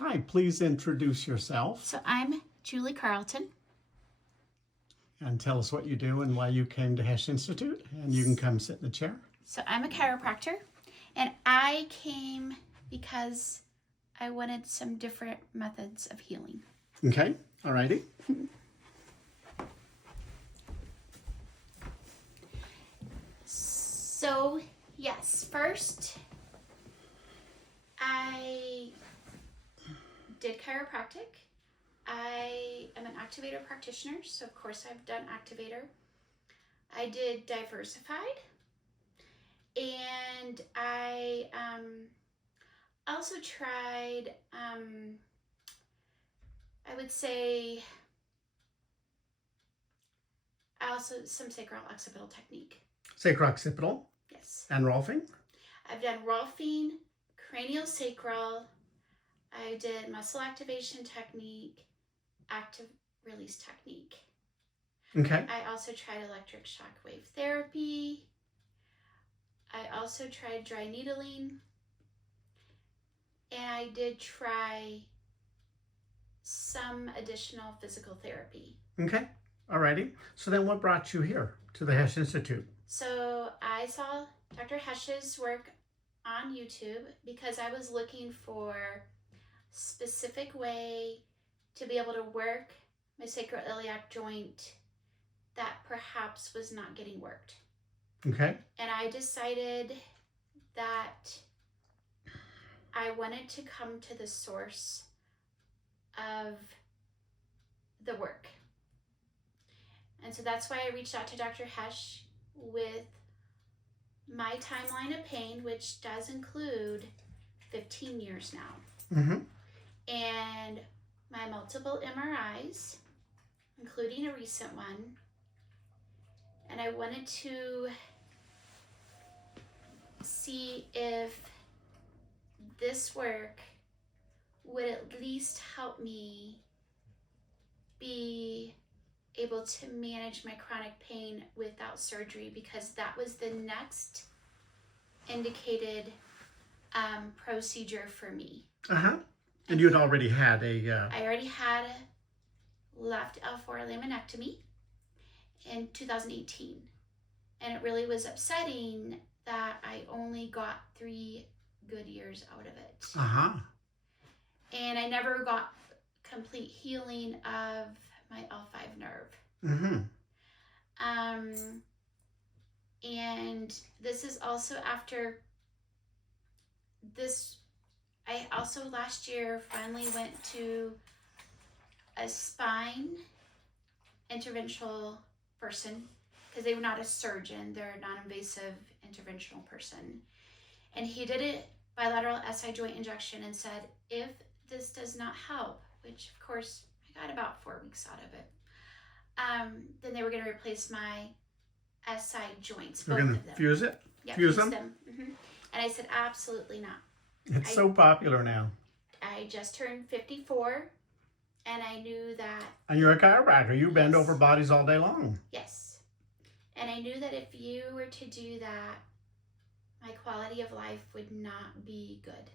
Hi, please introduce yourself So I'm Julie Carlton. and tell us what you do and why you came to Hesch Institute. And you can come sit in the chair. So I'm a chiropractor, and I came because I wanted some different methods of healing. Okay, all righty. So yes, first I did chiropractic. I am an activator practitioner, so of course I've done activator. I did diversified, and I also tried, I would say, some sacral occipital technique. Sacro-occipital Yes. and Rolfing. I've done Rolfing, cranial sacral. I did muscle activation technique, active release technique. Okay. I also tried electric shock wave therapy. I also tried dry needling. And I did try some additional physical therapy. Okay, all righty. So then what brought you here to the Hesch Institute? So I saw Dr. Hesch's work on YouTube because I was looking for a specific way to be able to work my sacroiliac joint that perhaps was not getting worked. Okay. And I decided that I wanted to come to the source of the work. And so that's why I reached out to Dr. Hesch with my timeline of pain, which does include 15 years now. Mm-hmm. And my multiple MRIs, including a recent one. And I wanted to see if this work would at least help me be able to manage my chronic pain without surgery, because that was the next indicated procedure for me. Uh-huh. And you'd already had a... I already had a left L4 laminectomy in 2018. And it really was upsetting that I only got 3 good years out of it. Uh-huh. And I never got complete healing of my L5 nerve. Mm-hmm. And this is also after this. I also last year finally went to a spine interventional person, because they were not a surgeon, they're a non-invasive interventional person. And he did a bilateral SI joint injection and said, if this does not help, which of course I got about 4 weeks out of it, then they were going to replace my SI joints. We're going to fuse it? Yeah, fuse them? Mm-hmm. And I said, absolutely not. It's so popular now. I just turned 54, and I knew that... And you're a chiropractor. You bend Yes. over bodies all day long. Yes. And I knew that if you were to do that, my quality of life would not be good.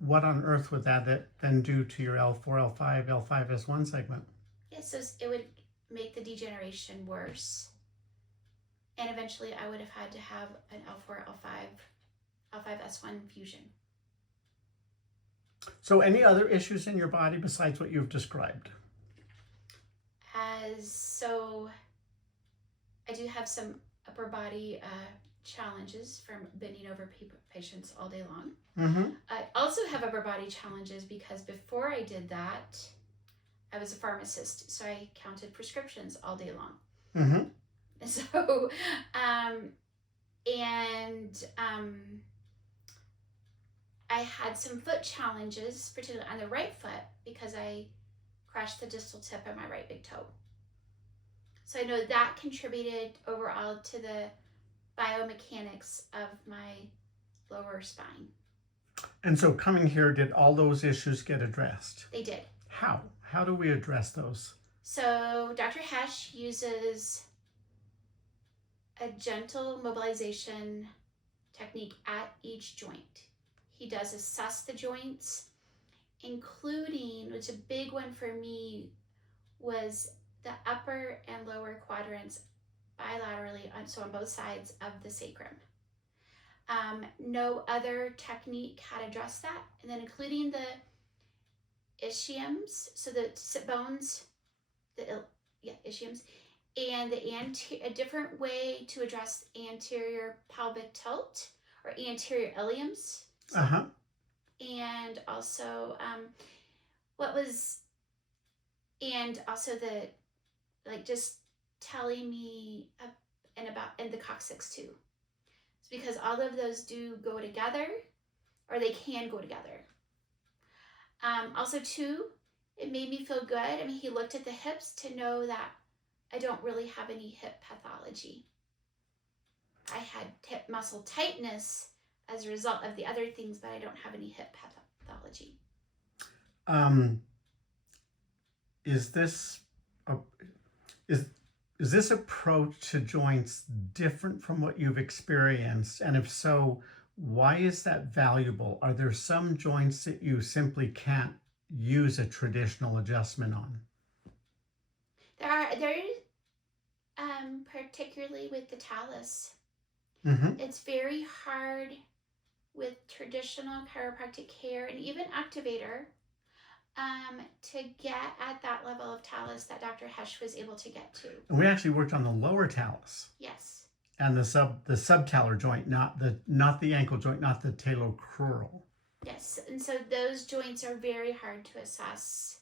What on earth would that then do to your L4, L5, L5S1 segment? Yes, so it would make the degeneration worse. And eventually I would have had to have an L4, L5, L5S1 fusion. So any other issues in your body besides what you've described? So I do have some upper body challenges from bending over patients all day long. Mm-hmm. I also have upper body challenges because before I did that, I was a pharmacist, so I counted prescriptions all day long. Mm-hmm. So, I had some foot challenges, particularly on the right foot, because I crushed the distal tip of my right big toe. So I know that contributed overall to the biomechanics of my lower spine. And so coming here, did all those issues get addressed? They did. How? How do we address those? So Dr. Hesch uses a gentle mobilization technique at each joint. He does assess the joints including, which a big one for me was the upper and lower quadrants bilaterally, so on both sides of the sacrum. No other technique had addressed that. And then including the ischiums, so the bones, ischiums, and a different way to address anterior pelvic tilt or anterior iliums. And also just telling me and the coccyx too. It's because all of those do go together, or they can go together. Also too, it made me feel good. I mean, he looked at the hips to know that I don't really have any hip pathology. I had hip muscle tightness as a result of the other things, but I don't have any hip pathology. Is this approach to joints different from what you've experienced? And if so, why is that valuable? Are there some joints that you simply can't use a traditional adjustment on? There is, particularly with the talus. It's very hard with traditional chiropractic care and even activator to get at that level of talus that Dr. Hesch was able to get to. And we actually worked on the lower talus. Yes. And the subtalar joint, not the ankle joint, not the talocrural. Yes, and so those joints are very hard to assess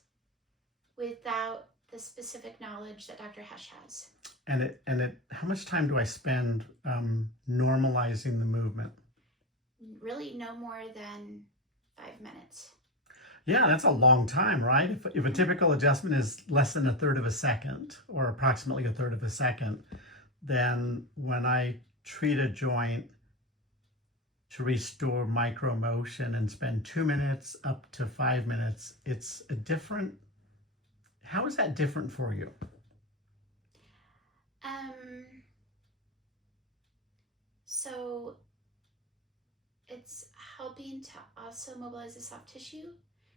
without the specific knowledge that Dr. Hesch has. And how much time do I spend normalizing the movement? Really no more than 5 minutes. Yeah, that's a long time, right? If a typical adjustment is less than 1/3 of a second, or approximately 1/3 of a second, then when I treat a joint to restore micromotion and spend 2 minutes up to 5 minutes, it's a different. How is that different for you? So it's helping to also mobilize the soft tissue,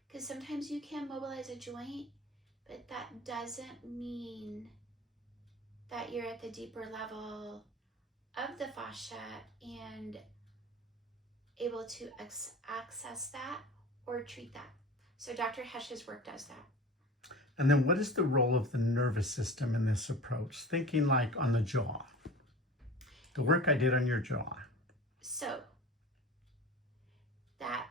because sometimes you can mobilize a joint, but that doesn't mean that you're at the deeper level of the fascia and able to access that or treat that. So Dr. Hesch's work does that. And then what is the role of the nervous system in this approach? Thinking like on the jaw, the work I did on your jaw. So that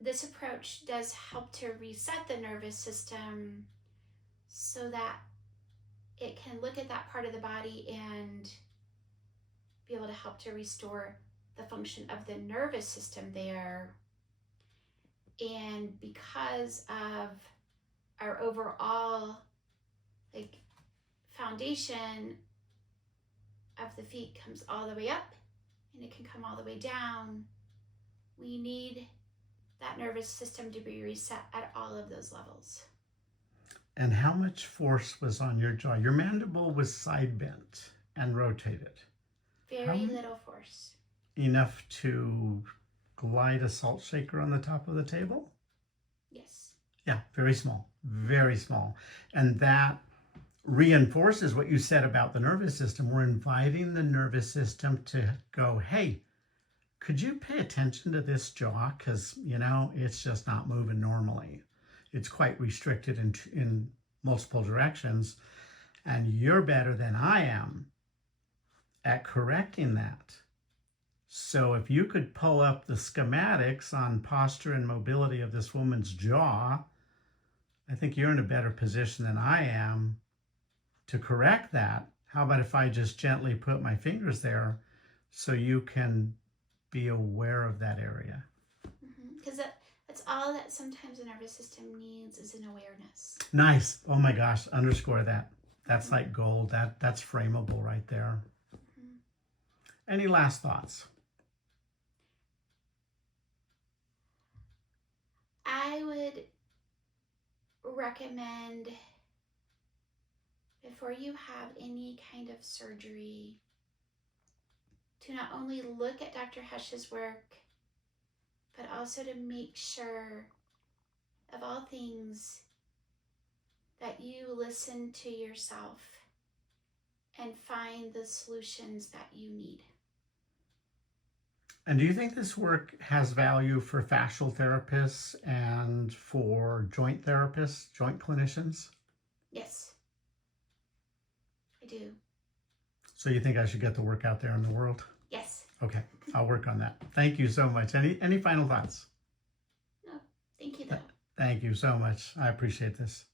this approach does help to reset the nervous system so that it can look at that part of the body and be able to help to restore the function of the nervous system there. And because of our overall foundation of the feet comes all the way up and it can come all the way down, we need that nervous system to be reset at all of those levels. And how much force was on your jaw? Your mandible was side bent and rotated. Very little force. Enough to glide a salt shaker on the top of the table? Yes. Yeah, very small, very small. And that reinforces what you said about the nervous system. We're inviting the nervous system to go, hey, could you pay attention to this jaw? Because, it's just not moving normally. It's quite restricted in multiple directions. And you're better than I am at correcting that. So if you could pull up the schematics on posture and mobility of this woman's jaw, I think you're in a better position than I am to correct that. How about if I just gently put my fingers there so you can be aware of that area? Because that's all that sometimes the nervous system needs is an awareness. Nice. Oh my gosh, underscore that. That's like gold. That's frameable right there. Any last thoughts? I would recommend, before you have any kind of surgery, to not only look at Dr. Hesch's work, but also to make sure all things that you listen to yourself and find the solutions that you need. And do you think this work has value for fascial therapists and for joint therapists, joint clinicians? Yes, I do. So you think I should get the work out there in the world? Yes. Okay, I'll work on that. Thank you so much. Any final thoughts? No, thank you though. Thank you so much. I appreciate this.